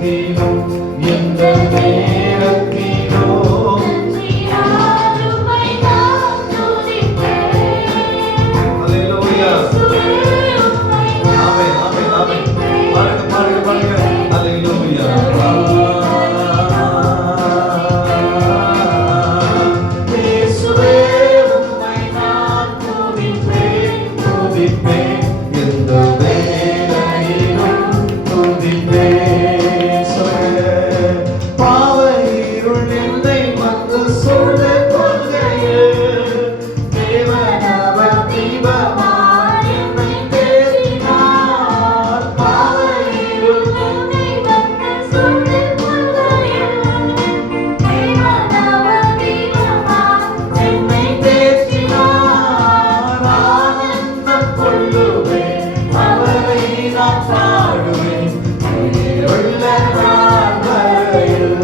நேரத்திலும் எந்த நேரத்திலும் அல்லேலூயா. ஆமென் ஆமென் ஆமென். பாடுங்க பாடுங்க பாடுங்க. அல்லேலூயா. இயேசுவே உம்மை நான் துதிப்பேன் துதிப்பேன் எந்த வேளையிலும் துதிப்பேன். பாவ இருள் என்னை வந்து சூழ கொள்கையில் தேவன் அவர் தீபமாய் என்னை தேற்றினார். பாவ இருள் என்னை தேற்றினார். ஆனந்தம் கொள்ளுவேன் அவரை நான் பாடுவேன் உயிருள்ள நாள் வரையில்.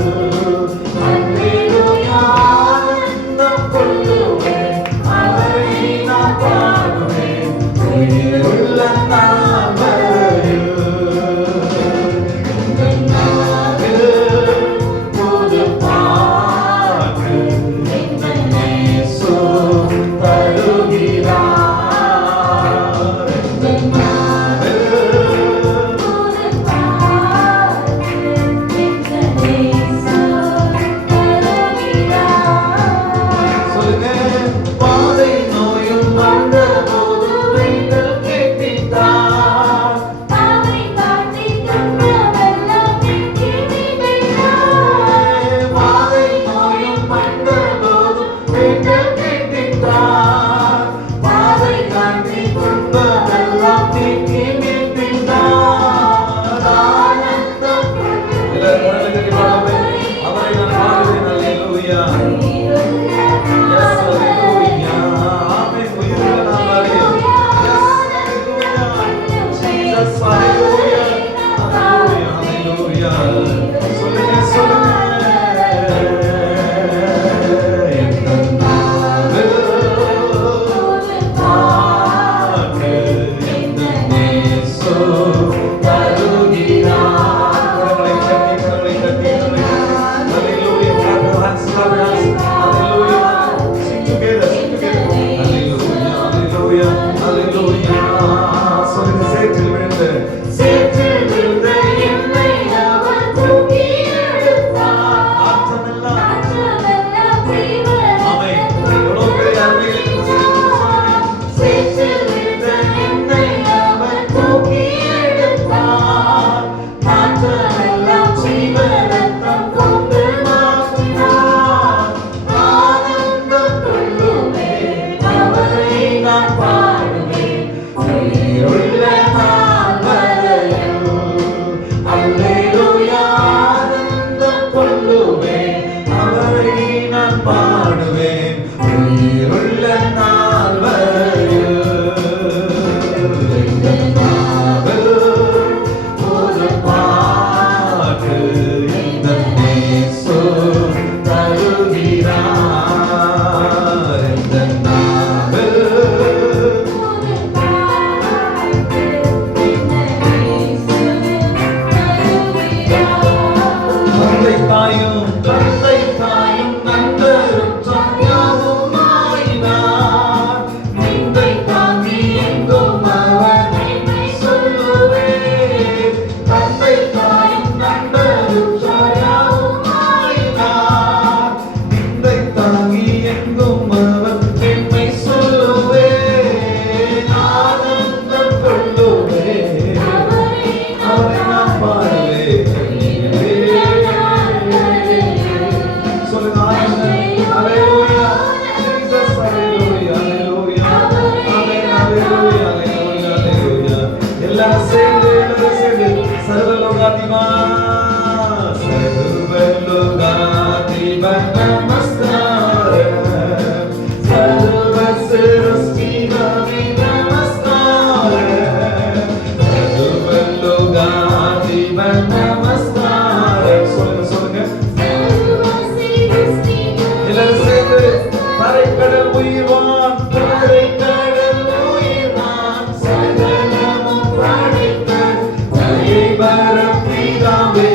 அல்லேலூயா. ஆனந்தம் கொள்ளுவேன் அவரை நான் பாடுவேன் உயிருள்ள நாள் வரையில். இந்த நாளில் புது பாட்டு இந்த இயேசு தருகிறார். இந்த நாளில் சொல்லுங்க. பாதை நோயும் வந்த போது நீங்கள் கேட்கின்றார். பாதை நோயும் வந்த போது நீங்கள் கேட்கின்றார். பாதை காட்டி துன்பமெல்லாம் நீக்கி மீட்கின்றார். ஆனந்தம் எல்லாரும் குரலை தட்டி பாடுவோமே. அவரை நான் பாடுவேன். அல்லேலூயா. Yes, hallelujah. Amen. உயிருள்ள நாள் வரையில். Yes, hallelujah. Jesus, hallelujah. Hallelujah, hallelujah. சொல்லுங்க, சொல்லுங்க. இந்த நாளில் பாட்டு இந்த இயேசு தருகிறார். கரங்களை தட்டி, கரங்களை தட்டி, கரங்களை தட்டி. Hallelujah. Clap your hands, clap your hands. Hallelujah. Sing together, sing together. Hallelujah, hallelujah, hallelujah. சொல்லுங்க. சேற்றில் விழுந்த என்னை அவர் தூக்கி எடுத்தார். ஆற்றமெல்லாம் ஆமென். எவ்வளவு பெரிய அருமைகளை சொல்லுங்க. சேற்றில் விழுந்த என்னை அவர் தூக்கி எடுத்தார். ஆற்றமெல்லாம் ஜீவரத்தம் கொண்டு மாற்றினார். ஆனந்தம் கொள்ளுவேன் அவரை நான் பாடுவேன் உயிருள்ள நாள் வரையில். அல்லேலூயா. ஆனந்தம் கொள்ளுவேன் அவரை நான் பாடுவேன் உயிருள்ள நாள் வரையில். இந்த நாளில் புது பாட்டு இந்த இயேசு தருகிறார். இந்த நாளில் தந்தை தாயும் நண்பரும் யாவும் ஆயினார். நிந்தை தாங்கி எங்கும் அவர் என்னை சொல்லுவேன். தந்தை தாயும் நண்பரும் யாவும் ஆயினார். நிந்தை தாங்கி எங்கும் அவர் என்னை சொல்லுவேன். ஆனந்தம் கொள்ளுவேன் அவரை நான் பாடுவேன். சொல்லுங்க. Hallelujah. Jesus, hallelujah, hallelujah. Amen, hallelujah, hallelujah, hallelujah. எல்லாரும் சேர்ந்து சர்வலோகாதிபா சர்வலோகாதிப நமஸ்காரம். சர்வ சிருஷ்டிகமே நமஸ்காரம். சர்வலோகாதிப நமஸ்காரம். சொல்லுங்க, சொல்லுங்க. எல்லாரும் சேர்ந்து தரைக்கடல் உயிர்வான் தரைக்கடல் உயிர்வான் சகலமும் படைத்த தயைவர பிதாவே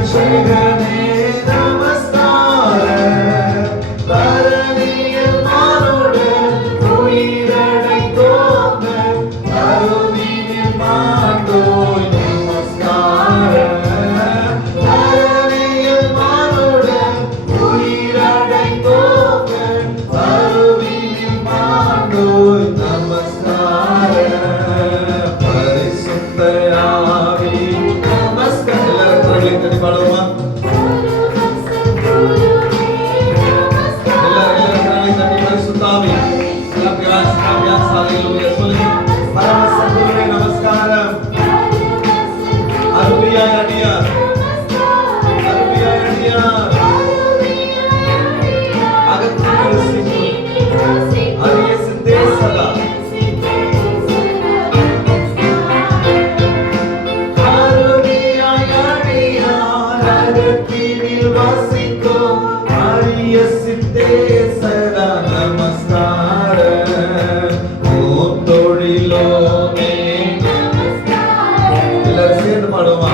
ரட்சகனே நமஸ்காரம். தரணியில் மானுடன் உயிரடைந்தோங்க, கருவினில் மாண்டோய் நமஸ்காரம். தரணியில் மானுடன் உயிரடைந்தோங்க, கருவினில் மாண்டோய் நமஸ்காரம். பரிசுத்த ஆவி நமஸ்காரம். எல்லாரும் கரங்களை தட்டி பாடுவோமா? எல்லாரும் கரங்களை தட்டி பரிசுத்த ஆவி. Clap your hands, hallelujah. சொல்லுங்க. பரம சத்துருவே நமஸ்காரம். அருமையாய் அடியார், அருமையாய் அடியார். அகத்தில் வசிக்கும் அரிய சித்தே சதா. அருமையாய் அடியார், அகத்தில் வசிக்கும் அரிய சித்தே சதா நமஸ்காரம். உன் தொழிலோமே. எல்லாரும் சேர்ந்து பாடுவோமா?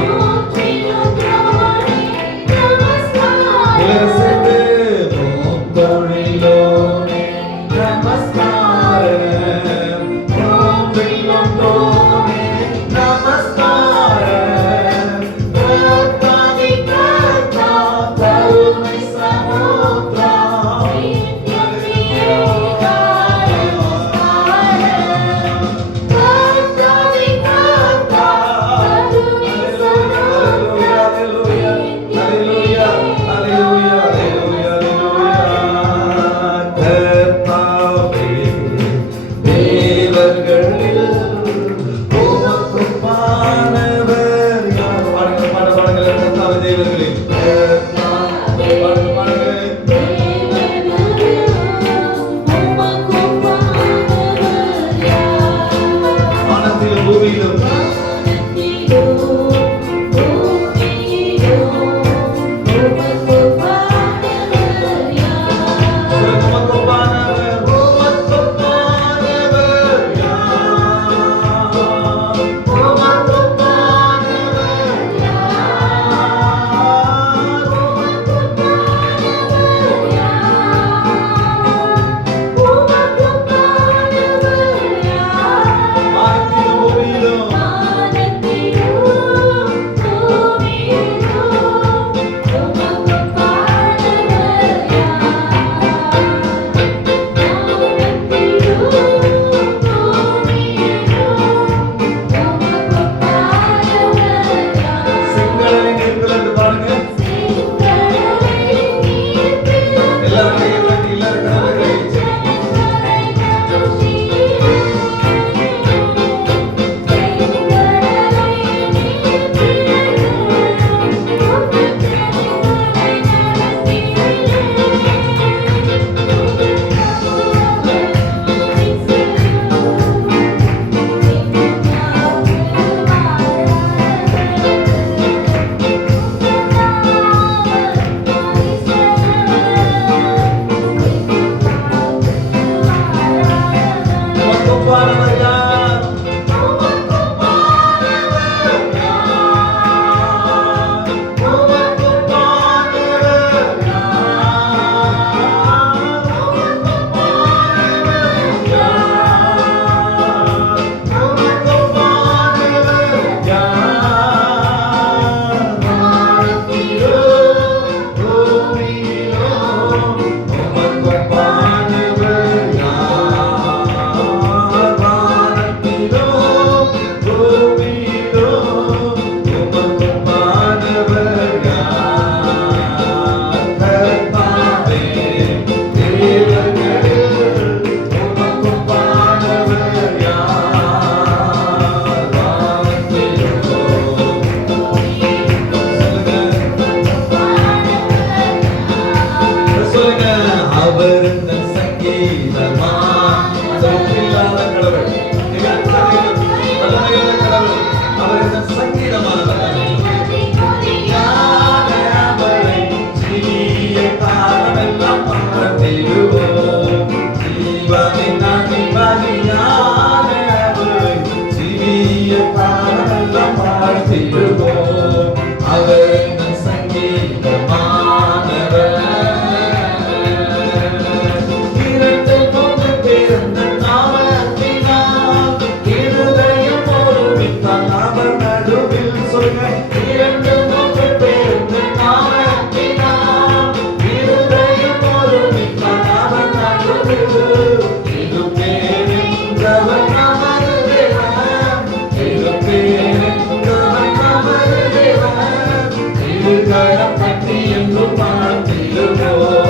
கரம் தட்டி என்றும் வாழ்த்திடுவோம்.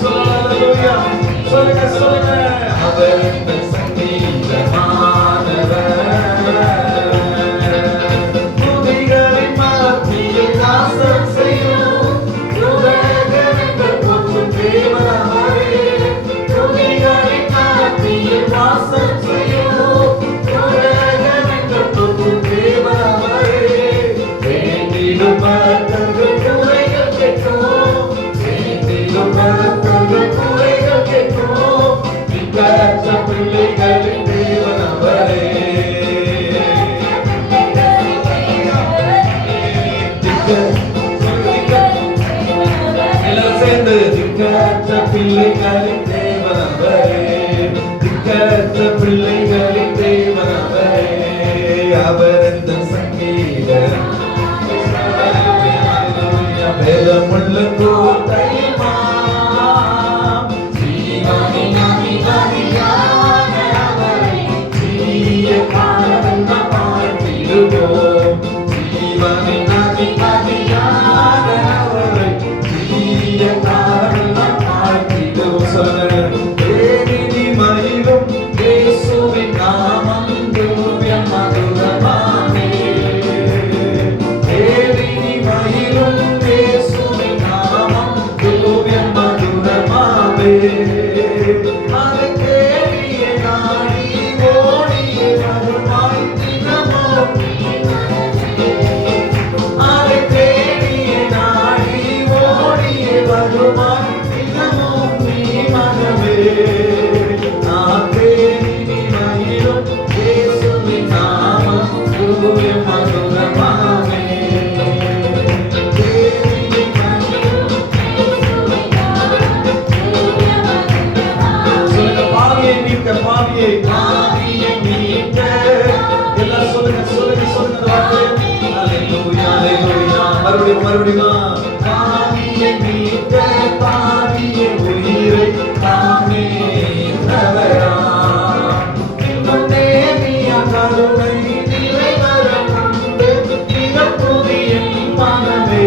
சொல்லுங்க சொல்லுங்க, அவர் எங்கள் சங்கீதமானவர், துதிகளின் மத்தியில் வாசம் செய்யும் உலகெங்கும் போற்றும் தேவன் அவரே. துதிகளின் மத்தியில் வாசம் செய்யும் உலகெங்கும் போற்றும் தேவன் அவரே. வேண்டிடும் பக்தர்கள் குறைகள் கேட்கும், வேண்டிடும் பக்தர்கள் குறைகள் கேட்கும், திக்கற்ற பிள்ளைகளின் தேவன் அவரே. எல்லாரும் சேர்ந்து, திக்கற்ற பிள்ளைகளின் தேவன் அவரே, திக்கற்ற பிள்ளைகளின் தேவன் அவரே. அவர் இந்த சங்கீதம் வேதமுள்ள கோட்டையுமாம், ஜீவனின் அதிபதியான அவரை ஜீவிய காலமெல்லாம் வாழ்த்திடுவோம். ஜீவனின் அதிபதியான அவரை ஜீவிய காலமெல்லாம் வாழ்த்திடுவோம். சொல்லுங்க, தேனினி மயிலும் இயேசுவின் நாமம் திவ்யம் மதுரமாமே. தேனினி மயிலும் இயேசுவின் நாமம் திவ்யம் மதுரமாமே. அதை தேடிய நாடி ஓடிய வருவாய் தினமோ, அதை தேடிய நாடி ஓடிய வருவாய் தினமோ நீ மனமே. நான் தேனினி மயிலும் இயேசுவின் நாமம் திவ்யம் மதுரமாமே. தேனினி மயிலும் சொல்லுங்க, பாவியை மீட்க, பாவியை பாவியை மீட்க. எல்லாம் சொல்லுங்க சொல்லுங்க சொல்லுங்க அந்த வார்த்தை. அல்லேலூயா அல்லேலூயா. மறுபடியும் மறுபடியும், பாவியை மீட்க, பாவியை உயிரை தாமே தவறாம். தேவிய கருணை நிறைவரம் கொண்டு மிக புதிய மனமே.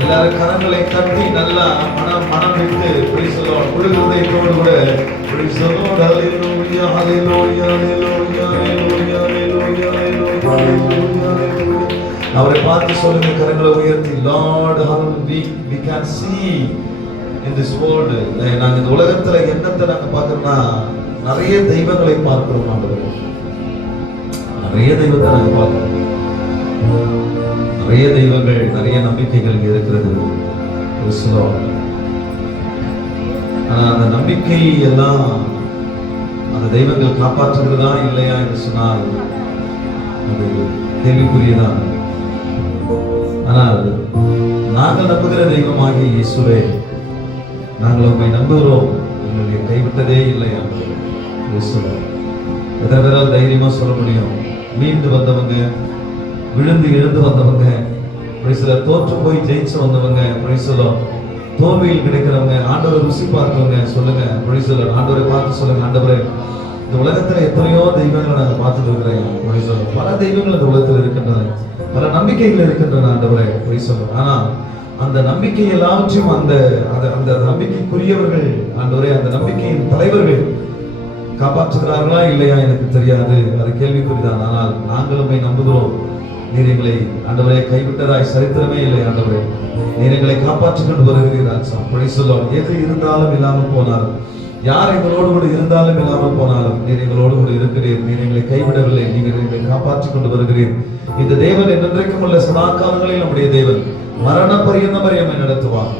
எல்லாரும் கரங்களை தட்டி நல்லா மனம் விட்டு குழுகிறதைத்தோடு கூட அவரை பார்த்து சொல்லுங்க, கரங்களை உயர்த்தி, Lord, how we can see in this world. நாங்க இந்த உலகத்துல என்னத்தை நாங்க பார்க்கறோம்னா நிறைய தெய்வங்களை பார்க்கிறோம். ஆண்டவரே, நிறைய தெய்வத்தை நாங்க பார்க்கிறோம். நிறைய தெய்வங்கள், நிறைய நம்பிக்கைகள் இருக்கிறது. ஆனா அந்த நம்பிக்கை எல்லாம் அந்த தெய்வங்கள் காப்பாற்றுகிறதா இல்லையா என்று சொன்னால் அது கேள்விக்குரியதான். ஆனால் நாங்கள் நம்புகிற தெய்வமாகிய இயேசுவே நாங்கள் உண்மை நம்புகிறோம், எங்களை கைவிட்டதே இல்லை. எத்தனை பேரால் தைரியமா சொல்ல முடியும்? மீண்டு வந்தவங்க, விழுந்து எழுந்து வந்தவங்க, தோற்று போய் ஜெயிச்சு வந்தவங்க, தோல்வியில் கிடைக்கிறவங்க, ஆண்டவரை ருசி பார்த்தவங்க சொல்லுங்க. ஆண்டவரை பார்த்து சொல்லுங்க, ஆண்டவரே இந்த உலகத்துல எத்தனையோ தெய்வங்களை நாங்கள் பார்த்துட்டு இருக்கிறேன். பல தெய்வங்கள் இந்த உலகத்தில் இருக்கின்றன, பல நம்பிக்கைகள் இருக்கின்றன ஆண்டவரே. ஆனா அந்த நம்பிக்கை எல்லாவற்றையும் அந்த அந்த நம்பிக்கைக்குரியவர்கள் ஆண்டவரே, அந்த நம்பிக்கையின் தலைவர்கள் காப்பாற்றுகிறார்களா இல்லையா எனக்கு தெரியாது, அது கேள்விக்குறிதான். ஆனால் நாங்களுமே நம்புகிறோம், நீர் எங்களை ஆண்டவரே கைவிட்டதாய் சரித்திரமே இல்லை ஆண்டவரே. நீர் எங்களை காப்பாற்றிக் கொண்டு வருகிறீர்கள். எது இருந்தாலும் இல்லாமல் போனாலும், யார் எங்களோடு கூட இருந்தாலும் இல்லாமல் போனாலும், நீர் எங்களோடு கூட இருக்கிறீர். நீர் எங்களை கைவிடவில்லை, நீங்கள் எங்களை காப்பாற்றிக் கொண்டு வருகிறீர். இந்த தேவன் என்றென்றைக்கும் உள்ள சதா காலங்களில் நம்முடைய தேவன் மரண பரியந்தம் வரை நம்மை நடத்துவார்.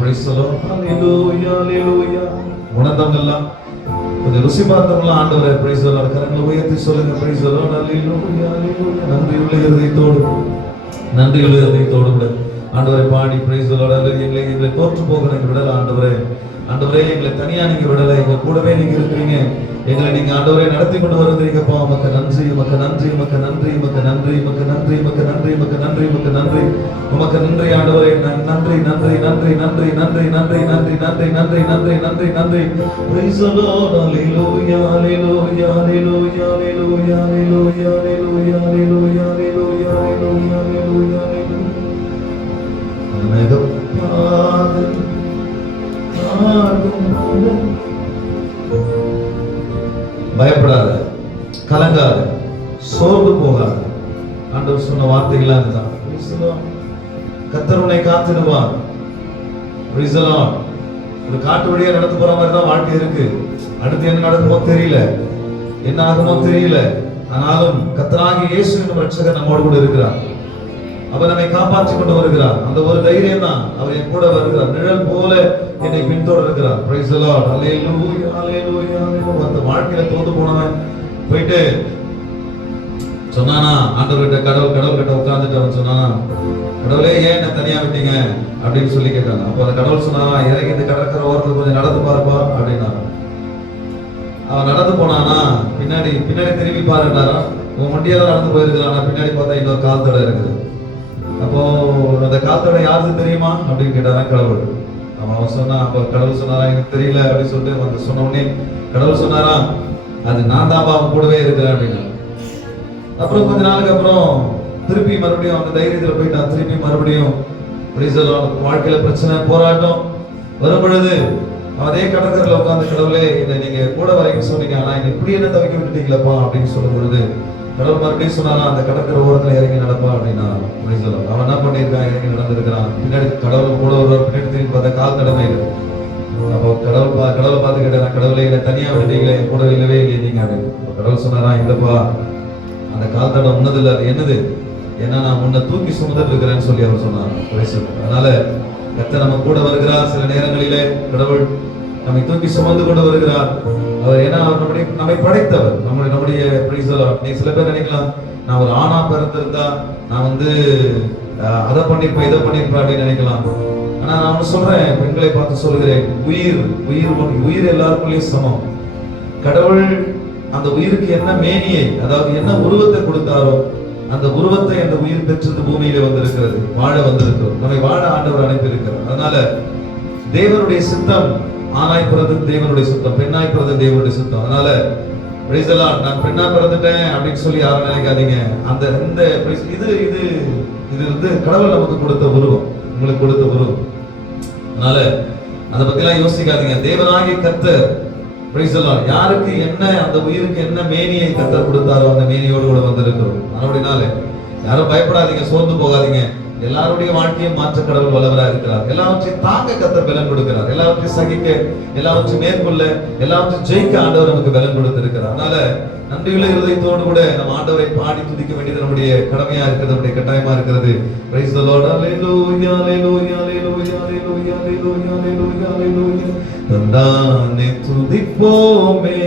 உணர்ந்தவங்க எல்லாம் கொஞ்சம் ருசி பார்த்தவங்களாம் ஆண்டவரை கரங்களை உயர்த்தி சொல்லுங்க. நன்றியுள்ள இருதயத்தோடு, நன்றியுள்ள இருதயத்தோடு கூட ஆண்டவரை பாடி எங்களை தோற்று போகிற விடல ஆண்டவரே. ஆண்டவரே எங்களை தனியா நீங்க விடல, எங்க கூடவே நீங்க இருக்கிறீங்க, எங்களை நீங்க ஆண்டவரை நடத்தி கொண்டு வருகிறீங்கப்பா. உமக்கு நன்றி, உமக்கு நன்றி, உமக்கு நன்றி, உமக்கு நன்றி, உமக்கு நன்றி, உமக்கு நன்றி, உமக்கு நன்றி, உமக்கு நன்றி, உமக்கு நன்றி ஆண்டவரே. நன்றி நன்றி நன்றி நன்றி நன்றி நன்றி நன்றி நன்றி நன்றி நன்றி நன்றி நன்றி. Praise the Lord, hallelujah, hallelujah, hallelujah, hallelujah, hallelujah, hallelujah, hallelujah, hallelujah, hallelujah, hallelujah. பயப்படாத, கலங்காத, சோர்ந்து போகாத. ஆண்டவர் சொன்ன வார்த்தைகள் அதுதான். கர்த்தர் உன்னை காத்திடுவார். ஒரு காட்டு வழியா நடந்து போற மாதிரி தான் வாழ்க்கை இருக்கு. அடுத்து என்ன நடக்குமோ தெரியல, என்ன ஆகுமோ தெரியல. ஆனாலும் கர்த்தராகிய இயேசு என்னும் ரட்சகர் நம்மோடு கூட இருக்கிறார். அவர் நம்மை காப்பாற்றி கொண்டு வருகிறார். அந்த ஒரு தைரியம் தான், அவர் என் கூட வருகிறார், நிழல் போல என்னை பின்தொடர்கிறார். பிரைஸ் தி லார்ட், ஹல்லேலூயா, ஹல்லேலூயா. அந்த வாழ்க்கையில தோத்து போனவன் போயிட்டு சொன்னானா ஆண்டவர்கிட்ட, கடவுள் கிட்ட உட்கார்ந்துட்டு அவன் சொன்னானா, கடவுளே ஏன் என்ன தனியா விட்டீங்க அப்படின்னு சொல்லி கேட்டாங்க. அப்ப அந்த கடவுள் சொன்னானா, இறங்கி இந்த கடற்கரை ஓரத்துல கொஞ்சம் நடந்து பாருப்பா அப்படின்னா. அவன் நடந்து போனானா, பின்னாடி திரும்பி பாருன்னாரா. உன் முண்டியெல்லாம் நடந்து போயிருக்கலாம், பின்னாடி பார்த்தா இன்னொரு கால் தடை இருக்குது. அப்போ அந்த காத்தோட யாருக்கு தெரியுமா அப்படின்னு கேட்டாரா கடவுள். அவன் சொன்னா, அப்ப கடவுள் சொன்னாரா, எனக்கு தெரியல அப்படின்னு சொல்லிட்டு வந்து சொன்ன உடனே கடவுள் சொன்னாரா, அது நான் தான் அவன் கூடவே இருக்கிறேன் அப்படின்னா. அப்புறம் கொஞ்ச நாளுக்கு அப்புறம் திருப்பி மறுபடியும் அந்த தைரியத்துல போயிட்டான். திருப்பி மறுபடியும் வாழ்க்கையில பிரச்சனை, போராட்டம் வரும் பொழுது அதே கடற்கரையில உட்கார்ந்து, கடவுளே என்னை நீங்க கூட வரைக்கும் சொன்னீங்க, ஆனா இப்படி என்ன தவிக்க விட்டுட்டீங்களப்பா அப்படின்னு சொல்லும் பொழுது கடவுள் மறுபடியும் சொன்னானா, அந்த கடற்கரை ஓரத்துல இறங்கி நடப்பா அப்படின்னா. அவன் என்ன பண்ணிருக்கான், இறங்கி நடந்திருக்கிறான். பின்னாடி கடவுள் கூட ஒரு பின்னாடி திரும்பி பார்த்தா கால் தடவை இல்லை. அப்போ கடவுளை பார்த்து கேட்டேன், கடவுளை என்னை தனியா விட்டீங்களே, கூட இல்லவே இல்லையே நீங்க அப்படின்னு. கடவுள் சொன்னாரா, இல்லப்பா அந்த கால் தடவை உன்னது இல்லை, அது என்னது, ஏன்னா நான் உன்னை தூக்கி சுமந்துட்டு இருக்கிறேன்னு சொல்லி அவர் சொன்னார். அதனால கர்த்தர் நம்ம கூட வருகிறார். சில நேரங்களிலே கடவுள் நம்மை தூக்கி சுமந்து கொண்டு வருகிறார். அவர் ஏன்னா அவர் நம்மை படைத்தவர், நம்முடைய நீ சில பேர் நினைக்கலாம், நான் ஒரு ஆணா பிறந்திருந்தா நான் அதை பண்ணிருப்பேன் இதை பண்ணிருப்பேன் அப்படின்னு நினைக்கலாம். ஆனா நான் சொல்றேன், பெண்களை பார்த்து சொல்லுகிறேன், உயிர் எல்லாருக்குள்ளேயும் சமம். கடவுள் அந்த உயிருக்கு என்ன மேனியை, அதாவது என்ன உருவத்தை கொடுத்தாரோ அந்த உருவத்தை அந்த உயிர் பெற்றது பூமியில வந்திருக்கிறது, வாழ வந்திருக்கிறோம். நம்மை வாழ ஆண்டவர் அனுப்பியிருக்கிறார். அதனால தேவனுடைய சித்தம், ஆணாய் பிறந்து தேவனுடைய சித்தம், பெண்ணாய் பிறந்து தேவனுடைய சித்தம். அதனால நான் பெண்ணா பிறந்துட்டேன் அப்படின்னு சொல்லி யாரும் நினைக்காதீங்க. இது கடவுள் நமக்கு கொடுத்த உருவம், உங்களுக்கு கொடுத்த உருவம். அதனால அதை பத்தி எல்லாம் யோசிக்காதீங்க. தேவனாகிய கர்த்தர் யாருக்கு என்ன, அந்த உயிருக்கு என்ன மேனியை கர்த்தர் கொடுத்தாரோ அந்த மேனியோடு கூட வந்திருக்கிறோம். அதனால யாரும் பயப்படாதீங்க, சோர்ந்து போகாதீங்க. எல்லாருடைய வாழ்க்கையும் மாற்ற கடவுள் வல்லவராக இருக்கிறார். எல்லாவற்றையும் தாங்க கர்த்தர் பலன் கொடுக்கிறார். எல்லாவற்றையும் சகிக்க, எல்லாவற்றையும் மேற்கொள்ள, எல்லாவற்றையும் ஜெயிக்க ஆண்டவர் நமக்கு பலன் கொடுத்திருக்கிறார். அதனால நன்றியுள்ள இருதயத்தோடு கூட நம்ம ஆண்டவரை பாடி துதிக்க வேண்டியது நம்முடைய கடமையா இருக்கிறது, நம்முடைய கட்டாயமா இருக்கிறது. Praise the Lord, hallelujah, hallelujah, hallelujah, hallelujah, hallelujah, hallelujah, hallelujah. தந்தானே துதிப்போமே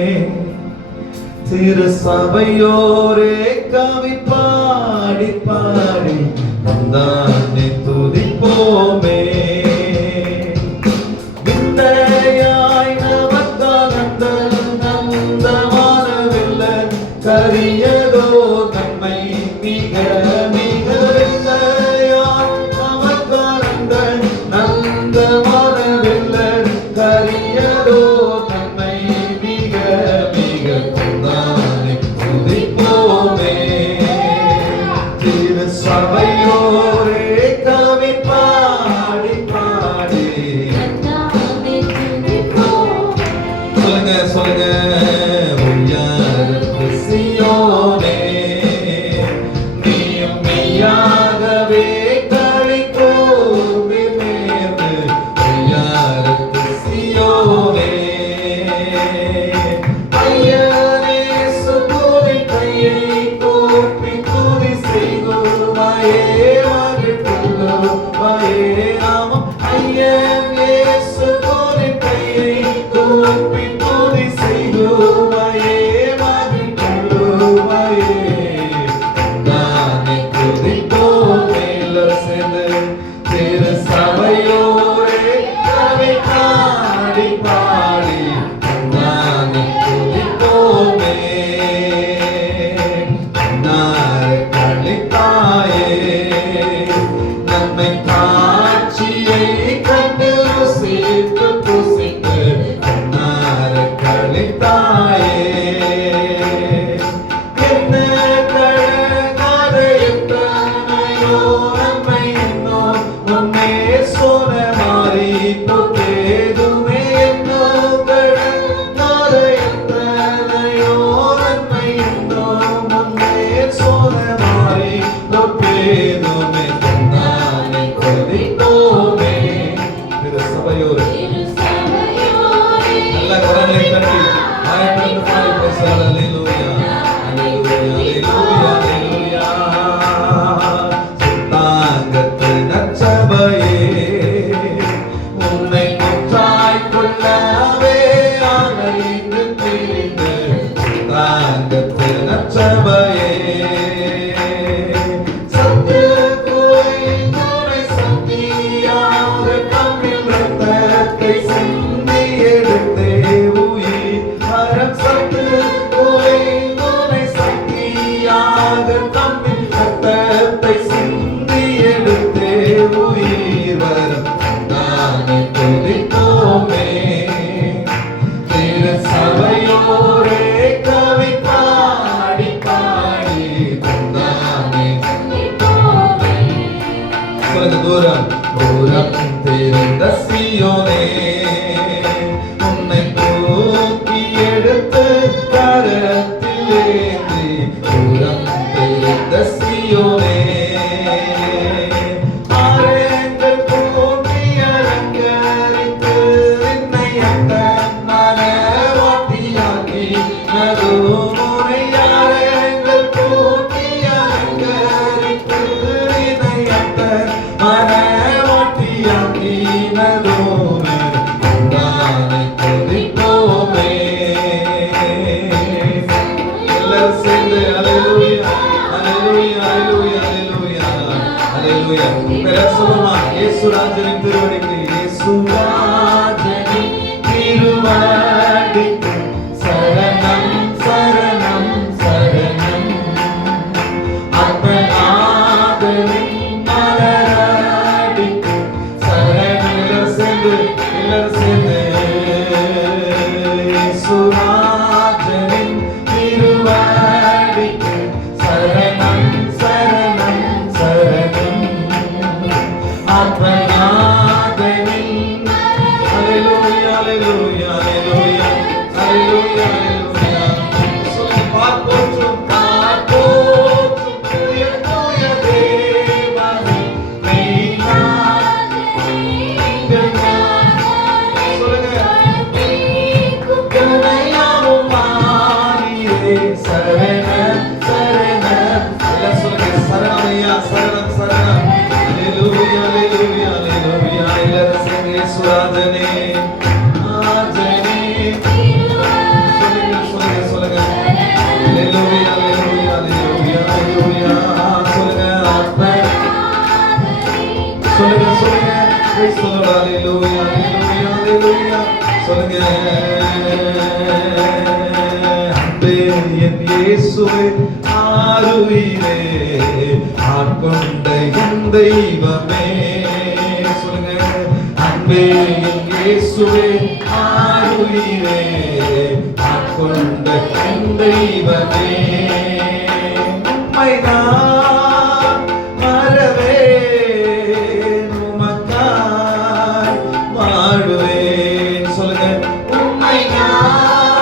திரு சபையோரே, கவி பாடி பாடி தந்தானே துதிப்போமே. விந்தைய சொல்லுங்க. உயர்த்து சீயோனே, நீயும் மெய்யாகவே களி கூர்ந்து நேர்ந்து. உயர்த்து சீயோனே, ஐயனே சுகுவின் கையை கூப்பி துதி செய்குவாயே மகிழ்ந்துவாயே நாமம். ஐயன் இயேசுவின் கையை கூப்பி துதி செய்குவாயே மகிழ்ந்துவாயே. நானே துதிப்போமே எல்லாரும் சேர்ந்து. திரு சபையோரே கவி பாடி பாடி நானே துதிப்போமே. நானே களித்தாயே நன்மை காட்சியை கண்டு ருசித்து புசித்து நானே களித்தாயே. என்ன கடனாத எத்தனையோ நன்மை இன்னும் முன்னே சொன்ன மாறி தொட்டேதுமே. என்ன கடனாத எத்தனையோ நன்மை இன்னும் முன்னே சொன்ன மாறி தொட்டேதுமே. நானே கொதித்தோமே. திரு சபையோரே நல்ல கரங்களை தட்டி ஆயத்தம் பாடி பேசலாம். அல்லேலூயா அல்லேலூயா அல்லேலூயா அல்லேலூயா. சித்தாங்கத்து நற்சபையே உன்னை முற்றாய் கொள்ளவே அலைந்து திரிந்து. சித்தாங்கத்து நற்சபையே சத்திய கோயிலுரை சத்தியாக தம்மில் ரத்தத்தை சிந்தி எடுத்தே உயிர் வரம். சத்திய கோயிலுரை சத்தியாக தம்மில் ரத்தத்தை சிந்தி எடுத்தே உயிர் வரம். நானே துதிப்போமே. திரு சபையோரே கவி பாடி பாடி நானே சொல்லுங்க. தூரம் தூரம் தெரிந்த சீயோனே, உன்னை தூக்கி எடுத்து கரத்தில் ஏந்தி. தூரம் தெரிந்த சீயோனே, ஆரங்கள் போற்றி அலங்கரித்து என்னை அந்த மனவாட்டியாக்கி நடுமுறை. ஆரங்கள் போற்றி அலங்கரித்து என்னை அந்த மனவாட்டியாக்கி நடுமுறை. நானே துதிப்போமே. எல்லாரும் சேர்ந்து அல்லேலூயா அல்லேலூயா அல்லேலூயா அல்லேலூயா அல்லேலூயா. பிரசவமா இயேசுராஜனின் திருவடிக்கு, இயேசுராஜனின் திருவடிக்கு சரணம் சரணம் சரணம். ஆத்மநாதனின் மலரடிக்கு சரணம். எல்லாரும் சேர்ந்து எல்லாரும் சேர்ந்து. இயேசுராஜனின் திருவடிக்கு சரணம் சரணம் சரணம். ஆத்மநாதனின் அல்லேலூயா அல்லேலூயா அல்லேலூயா அல்லேலூயா அல்லேலூயா. சொல்லி பார்ப்போற்றும் பார்ப்போற்றும் தூய தூய தேவனே சொல்லுங்க. கருணையாவும் மாறியே சரண சரண. எல்லாம் சொல்லுங்க. சரணமையா சரணம் சரணம். அல்லேலூயா அல்லேலூயா அல்லேலூயா. எல்லாரும் சேர்ந்து இயேசுராஜனே ஆஜனே சொல்லுங்க சொல்லுங்க சொல்லுங்க. அல்லேலூயா அல்லேலூயா அல்லேலூயா அல்லேலூயா. சொல்லுங்க ஆத்மா சொல்லுங்க சொல்லுங்க. Praise the lord. அல்லேலூயா அல்லேலூயா அல்லேலூயா. சொல்லுங்க. அன்பே என் இயேசுவே ஆருயிரே ஆட்கொண்ட என் தெய்வமே. சொல்லுங்க. அன்பே என் இயேசுவே ஆருயிரே ஆட்கொண்ட என் தெய்வமே. உம்மை நான் மறவேன், உமக்காய் வாழுவேன். சொல்லுங்க. உம்மை நான்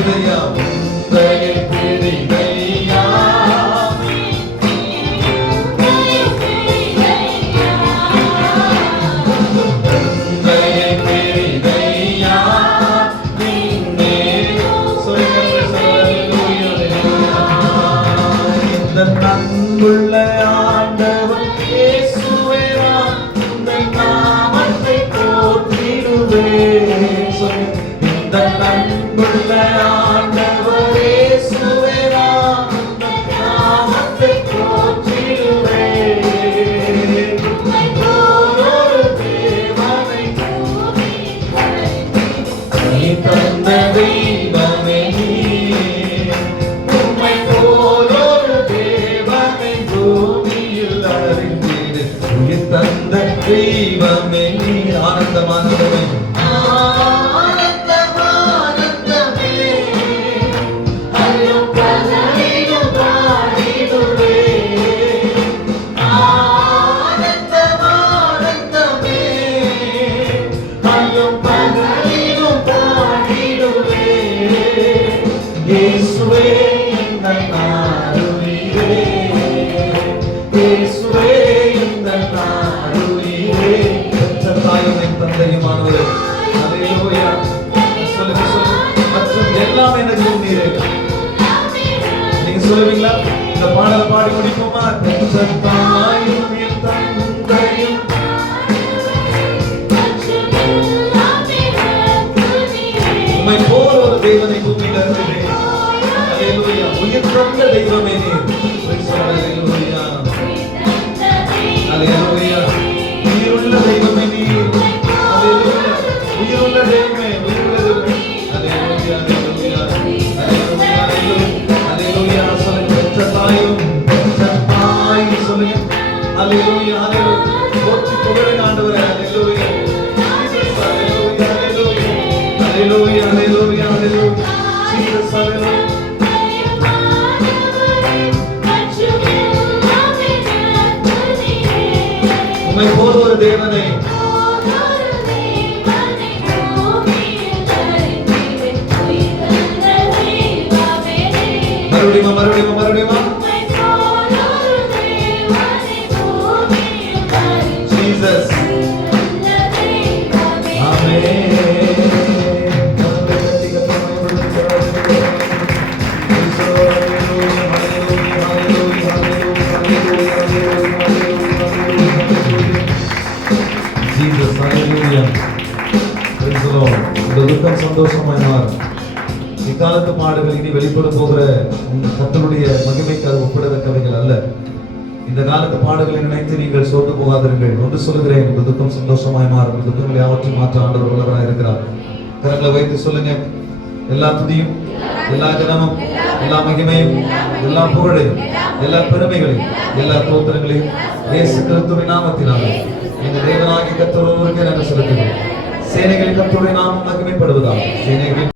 தேடிதையா உன்னையே தேடிதையா அன்புள்ள ஆண்டவர் இயேசுவே நான் உம்மை நாமத்தை போற்றிடுவேன். இந்த அன்புள்ள ஆண்டவர் இயேசுவே நான் உம்மை நாமத்தை போற்றிடுவேன். உம்மை போலொரு தேவனை நீ தந்த தெய்வமே நீ. உம்மை போலொரு தேவனை பூமியில் அறிந்தீர். உயிர் தந்த தெய்வமே நீ. ஆனந்தமானவரே இயேசுவே எங்கள் நாடுயிரே, இயேசுவே எங்கள் நாடுயிரே. பெற்ற தாயும் என் தந்தையுமானவரே, அல்லேலூயா. சொல்லுங்க சொல்லுங்க. மற்றும் எல்லாம் எனக்கு நீரே. நீங்க சொல்லுவீங்களா? இந்த பாடலை பாடி முடிப்போமா? பெற்ற தாயும் என் தந்தையும் உம்மை போல ஒரு தேவனை பூமியில் அறிந்தேன். அல்லேலூயா. உயிர் தந்த தெய்வமே நீர். அல்லேலூயா. அல்லேலூயா. உயிருள்ள தெய்வமே நீர். அல்லேலூயா. உயிருள்ள தெய்வமே, உயிருள்ள தெய்வமே. அல்லேலூயா. அல்லேலூயா. அல்லேலூயா. அல்லேலூயா. சொல்லுங்க. பெற்ற தாயும் பெற்ற தாய் சொல்லுங்க. அல்லேலூயா. அல்லேலூயா. போற்றி புகழுங்க ஆண்டவரே. அல்லேலூயா. ஜீசஸ். அல்லேலூயா. அல்லேலூயா. Hallelujah, hallelujah, hallelujah. Jesus, hallelujah. உம்மை போல ஒரு தேவனை மறுபடியும் மறுபடியும் மறுபடியும் Jesus. Amen. Jesus, hallelujah. Praise the Lord. இந்த துக்கம் சந்தோஷமாய் மாறும். இக்காலத்து பாடுகள் இனி வெளிப்பட போகிற கர்த்தருடைய மகிமைக்காக ஒப்பிடத்தக்கவைகள் அல்ல. இந்த காலத்து பாடுகளை நினைத்து நீங்கள் சோர்ந்து போகாதிருங்கள். ஒன்று சொல்லுகிறேன், இந்த துக்கம் சந்தோஷமாய் மாறும். இந்த துக்கங்களை யாவற்றையும் மாற்ற ஆண்டவர் உள்ளவராய் இருக்கிறார். கரங்களை வைத்து சொல்லுங்க. எல்லா துதியும், எல்லா கனமும், எல்லா மகிமையும், எல்லா புகழையும், எல்லா பெருமைகளையும், எல்லா தோத்திரங்களையும் இயேசு கிறிஸ்துவின் நாமத்தினாலே எங்கள் தேவனாகிய கர்த்தர் ஒருவருக்கே நாங்கள் செலுத்துகிறோம். சேனைகளின் கர்த்தருடைய நாமம் மகிமைப்படுவதாக. சேனைகளின்